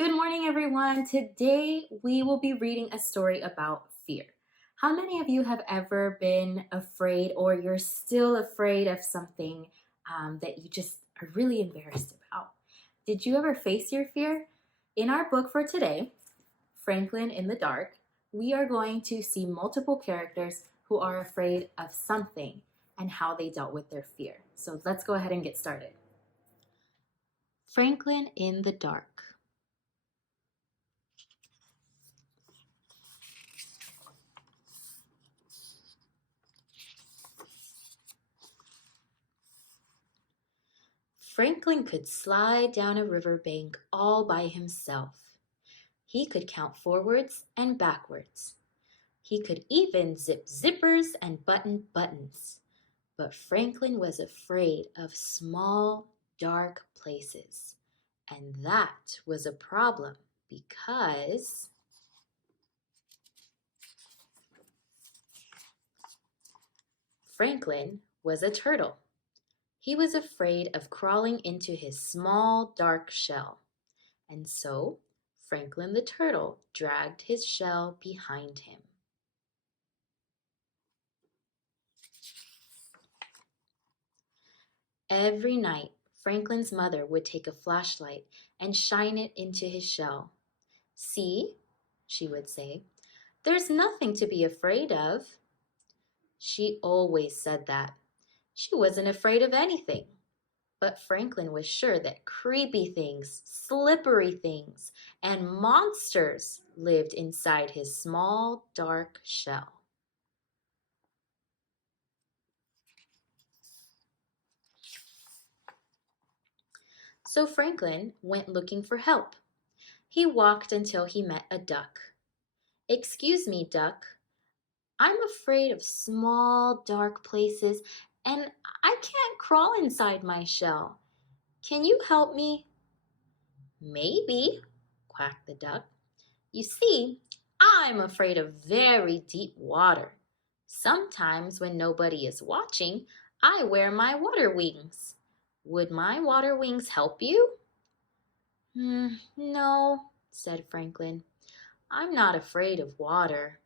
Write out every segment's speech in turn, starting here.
Good morning, everyone. Today we will be reading a story about fear. How many of you have ever been afraid or you're still afraid of something that you just are really embarrassed about? Did you ever face your fear? In our book for today, Franklin in the Dark, we are going to see multiple characters who are afraid of something and how they dealt with their fear. So let's go ahead and get started. Franklin in the Dark. Franklin could slide down a riverbank all by himself. He could count forwards and backwards. He could even zip zippers and button buttons. But Franklin was afraid of small, dark places. And that was a problem because Franklin was a turtle. He was afraid of crawling into his small, dark shell. And so Franklin the turtle dragged his shell behind him. Every night, Franklin's mother would take a flashlight and shine it into his shell. "See," she would say, "there's nothing to be afraid of." She always said that. She wasn't afraid of anything. But Franklin was sure that creepy things, slippery things, and monsters lived inside his small, dark shell. So Franklin went looking for help. He walked until he met a duck. "Excuse me, duck. I'm afraid of small, dark places, and I can't crawl inside my shell. Can you help me?" "Maybe," quacked the duck. "You see, I'm afraid of very deep water. Sometimes when nobody is watching, I wear my water wings. Would my water wings help you?" No," said Franklin. "I'm not afraid of water."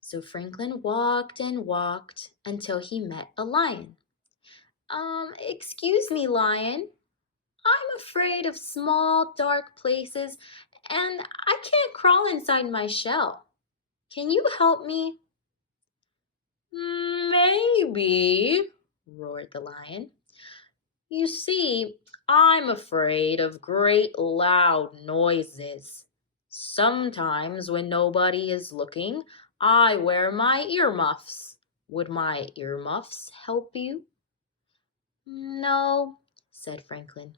So Franklin walked and walked until he met a lion. Excuse me, lion. I'm afraid of small, dark places, and I can't crawl inside my shell. Can you help me?" "Maybe," roared the lion. "You see, I'm afraid of great loud noises. Sometimes when nobody is looking, I wear my earmuffs. Would my earmuffs help you?" "No," said Franklin.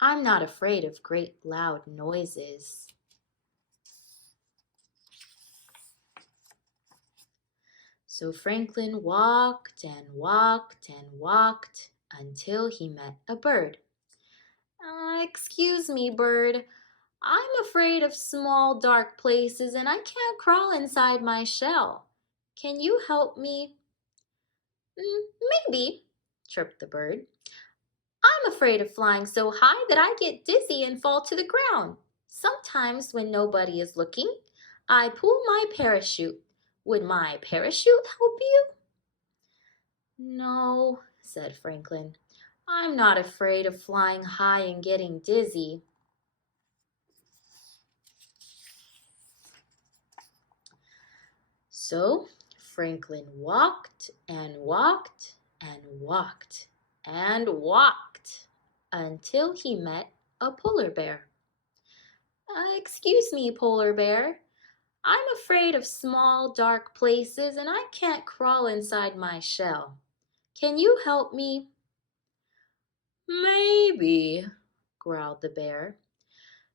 "I'm not afraid of great loud noises." So Franklin walked and walked and walked until he met a bird. Excuse me, bird. I'm afraid of small, dark places and I can't crawl inside my shell. Can you help me?" Maybe," chirped the bird. "I'm afraid of flying so high that I get dizzy and fall to the ground. Sometimes when nobody is looking, I pull my parachute. Would my parachute help you?" "No," said Franklin. "I'm not afraid of flying high and getting dizzy." So Franklin walked and walked and walked and walked until he met a polar bear. Excuse me, polar bear. I'm afraid of small, dark places and I can't crawl inside my shell. Can you help me?" "Maybe," growled the bear.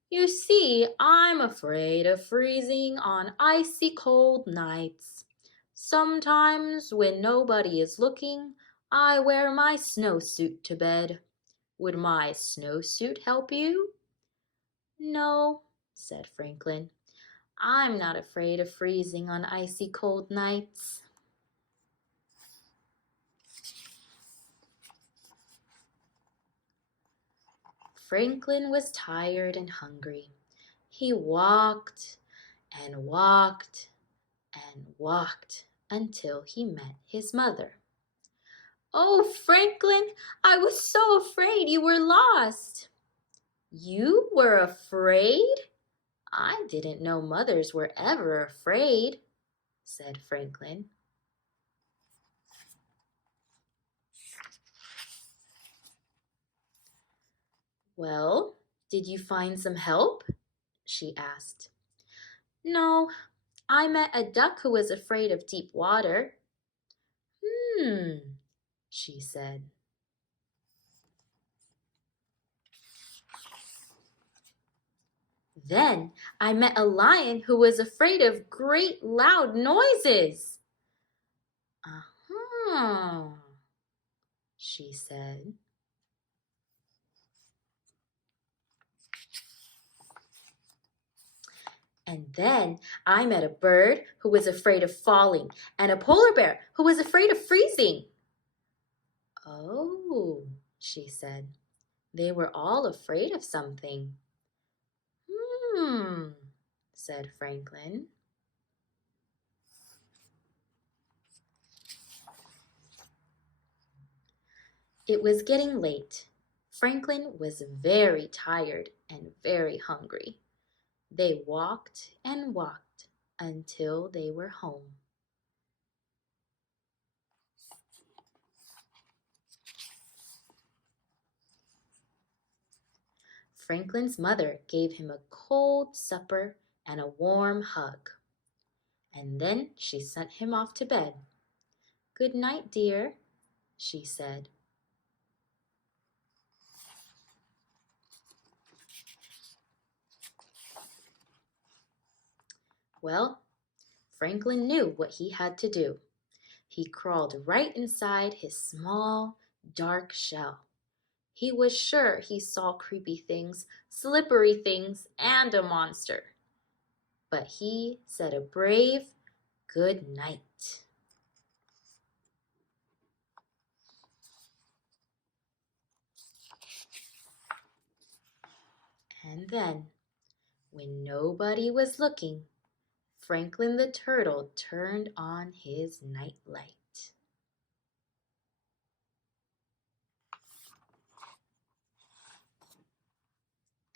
"You see, I'm afraid of freezing on icy cold nights. Sometimes when nobody is looking, I wear my snowsuit to bed. Would my snowsuit help you?" "No," said Franklin. "I'm not afraid of freezing on icy cold nights." Franklin was tired and hungry. He walked and walked and walked until he met his mother. "Oh, Franklin, I was so afraid you were lost." "You were afraid? I didn't know mothers were ever afraid," said Franklin. "Well, did you find some help?" she asked. "No, I met a duck who was afraid of deep water." "Hmm," she said. "Then I met a lion who was afraid of great loud noises." "Uh-huh," she said. "And then I met a bird who was afraid of falling and a polar bear who was afraid of freezing." "Oh," she said. "They were all afraid of something." "Hmm," said Franklin. It was getting late. Franklin was very tired and very hungry. They walked and walked until they were home. Franklin's mother gave him a cold supper and a warm hug, and then she sent him off to bed. "Good night, dear," she said. Well, Franklin knew what he had to do. He crawled right inside his small, dark shell. He was sure he saw creepy things, slippery things, and a monster. But he said a brave good night. And then, when nobody was looking, Franklin the Turtle turned on his nightlight.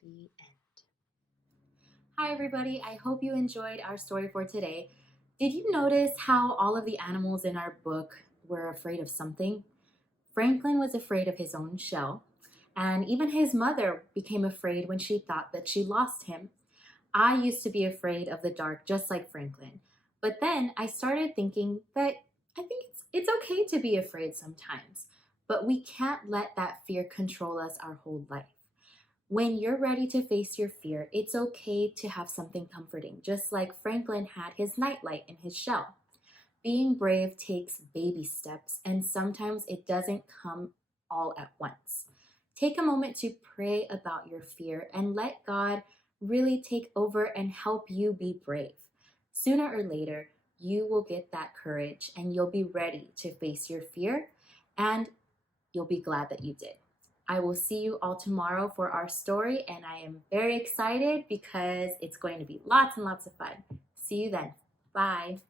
The end. Hi everybody, I hope you enjoyed our story for today. Did you notice how all of the animals in our book were afraid of something? Franklin was afraid of his own shell, and even his mother became afraid when she thought that she lost him. I used to be afraid of the dark just like Franklin, but then I started thinking that I think it's okay to be afraid sometimes, but we can't let that fear control us our whole life. When you're ready to face your fear, it's okay to have something comforting, just like Franklin had his nightlight in his shell. Being brave takes baby steps, and sometimes it doesn't come all at once. Take a moment to pray about your fear and let God really take over and help you be brave. Sooner or later, you will get that courage and you'll be ready to face your fear, and you'll be glad that you did. I will see you all tomorrow for our story, and I am very excited because it's going to be lots and lots of fun. See you then. Bye.